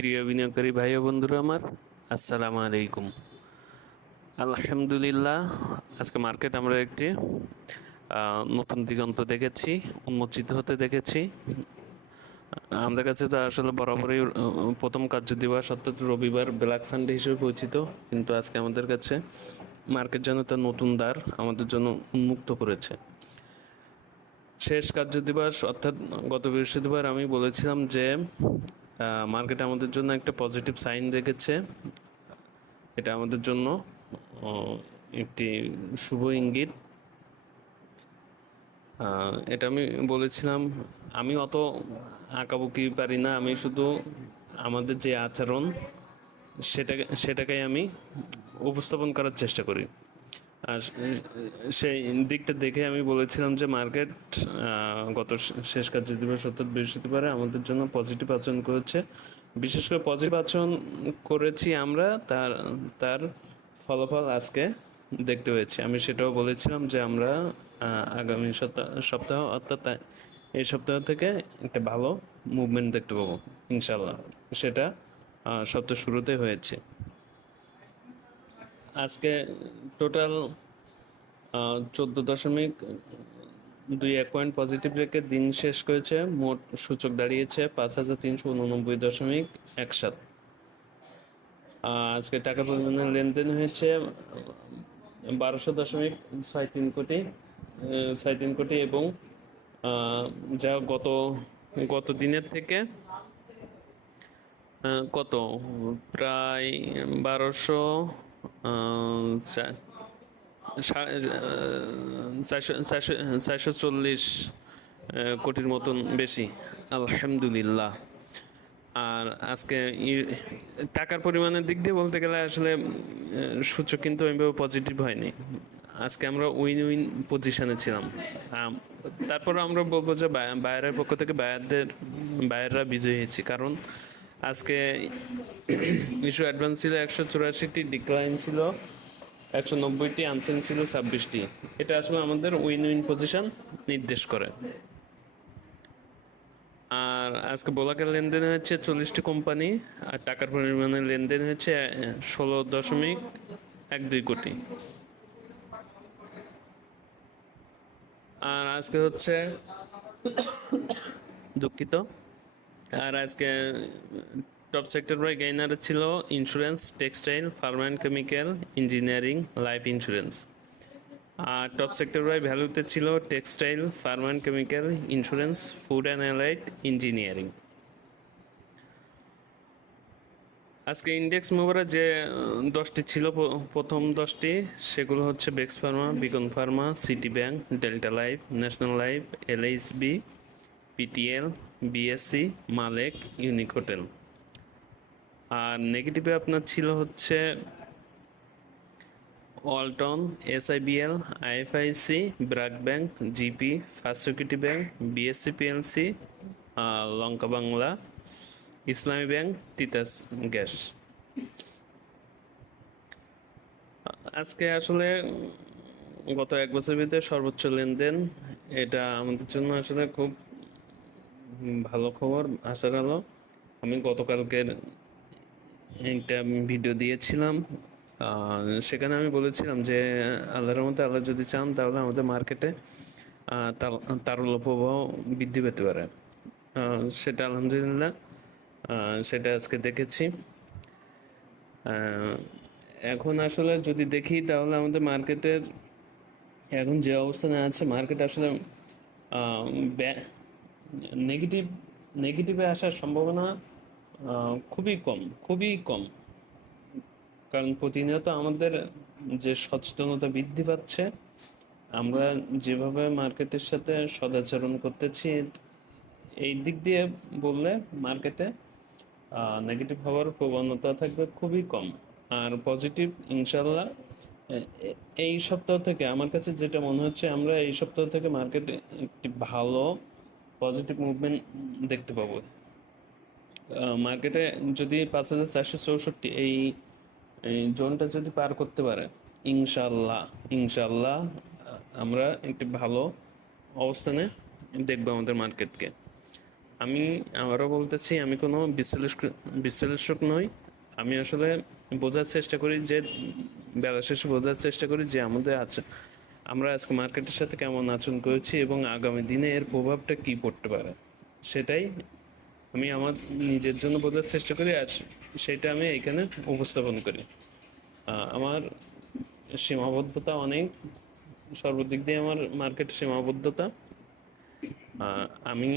প্রিয় বিনিয়োগকারী ভাই ও বন্ধুরা আমার, আসসালামু আলাইকুম। আলহামদুলিল্লাহ, আজকে মার্কেট আমরা একটি নতুন দিগন্ত দেখেছি, উন্মোচিত হতে দেখেছি। আমাদের কাছে তো আসলে বরাবরই প্রথম কার্য দিবস, অর্থাৎ রবিবার, ব্ল্যাক সানডে হিসেবে পরিচিত। কিন্তু আজকে আমাদের কাছে মার্কেট যেন তার নতুন দ্বার আমাদের জন্য উন্মুক্ত করেছে। শেষ কার্য দিবস, অর্থাৎ গত বৃহস্পতিবার আমি বলেছিলাম যে মার্কেট আমাদের জন্য একটা পজিটিভ সাইন রেখেছে। এটা আমাদের জন্য একটি শুভ ইঙ্গিত। এটা আমি বলেছিলাম, আমি অত আঁকাবুকি পারি না, আমি শুধু আমাদের যে আচরণ, সেটাকে, সেটাকেই আমি উপস্থাপন করার চেষ্টা করি। আর সেই দিকটা দেখে আমি বলেছিলাম যে মার্কেট গত শেষ কার্য দিবস অর্থাৎ বৃহস্পতিবারে আমাদের জন্য পজিটিভ আচরণ করেছে। বিশেষ করে পজিটিভ আচরণ করেছি আমরা, তার তার ফলাফল আজকে দেখতে পেয়েছি। আমি সেটাও বলেছিলাম যে আমরা আগামী সপ্তাহ অর্থাৎ এই সপ্তাহ থেকে একটা ভালো মুভমেন্ট দেখতে পাবো ইনশাল্লাহ সেটা সপ্তাহ শুরুতে হয়েছে। আজকে টোটাল চোদ্দ দশমিক দুই এক পয়েন্ট পজিটিভ রেখে দিন শেষ করেছে। মোট সূচক দাঁড়িয়েছে পাঁচ হাজার তিনশো উননব্বই দশমিক এক সাত। আজকে টাকা পরিমাণে লেনদেন হয়েছে বারোশো দশমিক ছয় তিন কোটি ছয় তিন কোটি এবং যা গত গত দিনের থেকে কত? প্রায় বারোশো চারশো চল্লিশ কোটির মতন বেশি। আলহামদুলিল্লাহ। আর আজকে টাকার পরিমাণের দিক দিয়ে বলতে গেলে আসলে সূচক কিন্তু ওইভাবে পজিটিভ হয়নি। আজকে আমরা উইন উইন পজিশনে ছিলাম। তারপর আমরা বলব যে বায়- বায়ারের পক্ষ থেকে বায়ারদের বায়াররা বিজয়ী হয়েছি। কারণ আজকে ইস্যু অ্যাডভান্স ছিল একশো চুরাশিটি ডিক্লাইন ছিল একশো নব্বইটি আনসেন ছিল ছাব্বিশটি। এটা আসলে আমাদের উইন উইন পজিশন নির্দেশ করে। আর আজকে বোলাকের লেনদেন হচ্ছে চল্লিশটি কোম্পানি আর টাকার পরিমাণে লেনদেন হচ্ছে ষোলো দশমিক এক দুই কোটি। আর আজকে হচ্ছে দুঃখিত। আর আজকে টপ সেক্টর বাই গেইনার ছিল insurance textile pharma and chemical engineering life insurance R top sector by ভ্যালুতে ছিল textile pharma and chemical insurance food and allied engineering আজকে ইন্ডেক্স মুভারে যে দশটি ছিল প্রথম দশটি, সেগুলো হচ্ছে বেক্স Pharma Beacon Pharma city bank delta life national life এলআইসবি PTL, BSc, Malek unique hotel আর নেগেটিভে আপনার ছিল হচ্ছে Walton, SIBL, IFIC, BRAC Bank, GP, First Security Bank, BSC, PLC Lanka Bangla, Islami Bank, Titas gas. আজকে আসলে গত এক বছর ভিতরে সর্বোচ্চ লেনদেন, এটা আমাদের জন্য আসলে খুব ভালো খবর, আশা গেল আমি গতকালকের একটা ভিডিও দিয়েছিলাম। সেখানে আমি বলেছিলাম যে, আল্লাহর মতো আল্লাহ যদি চান, তাহলে আমাদের মার্কেটে তার- প্রবাহ বৃদ্ধি পেতে পারে। সেটা আলহামদুলিল্লাহ সেটা আজকে দেখেছি। এখন আসলে যদি দেখি, তাহলে আমাদের মার্কেটের এখন যে অবস্থানে আছে মার্কেট আসলে নেগেটিভ, নেগেটিভে আসার সম্ভাবনা খুবই কম খুবই কম। কারণ প্রতিনিয়ত আমাদের যে সচেতনতা বৃদ্ধি পাচ্ছে, আমরা যেভাবে মার্কেটের সাথে সদাচরণ করতেছি, এই দিক দিয়ে বললে মার্কেটে নেগেটিভ হওয়ার প্রবণতা থাকবে খুবই কম। আর পজিটিভ ইনশাল্লাহ এই সপ্তাহ থেকে, আমার কাছে যেটা মনে হচ্ছে, আমরা এই সপ্তাহ থেকে মার্কেটে একটি ভালো পজিটিভ মুভমেন্ট দেখতে পাবো। মার্কেটে যদি পাঁচ হাজার চারশো চৌষট্টি এই জোনটা যদি পার করতে পারে ইনশাল্লাহ ইনশাল্লাহ আমরা একটি ভালো অবস্থানে দেখব আমাদের মার্কেটকে আমি আবারও বলতেছি, আমি কোনো বিশ্লেষক বিশ্লেষক নই। আমি আসলে বোঝার চেষ্টা করি যে, বেলা শেষে বোঝার চেষ্টা করি যে, আমাদের আছে আমরা আজকে মার্কেটের সাথে কেমন আচরণ করেছি এবং আগামী দিনে এর প্রভাবটা কি পড়তে পারে, সেটাই আমি আমার নিজের জন্য বোঝার চেষ্টা করি আর সেটা আমি এখানে উপস্থাপন করি। আমার সীমাবদ্ধতা অনেক, সর্বদিক দিয়ে আমার মার্কেট সীমাবদ্ধতা। আমি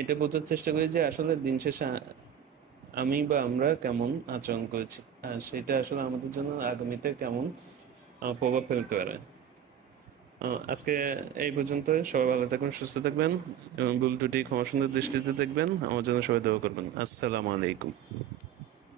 এটা বোঝার চেষ্টা করি যে আসলে দিন শেষে আমি বা আমরা কেমন আচরণ করেছি, আর সেটা আসলে আমাদের জন্য আগামীতে কেমন প্রভাব ফেলতে পারে। আজকে এই পর্যন্ত সবাই ভালো থাকবেন, সুস্থ থাকবেন, এবং ভুল ত্রুটি ক্ষমা সুন্দর দৃষ্টিতে দেখবেন। আমার জন্য সবাই দোয়া করবেন। আসসালামু আলাইকুম।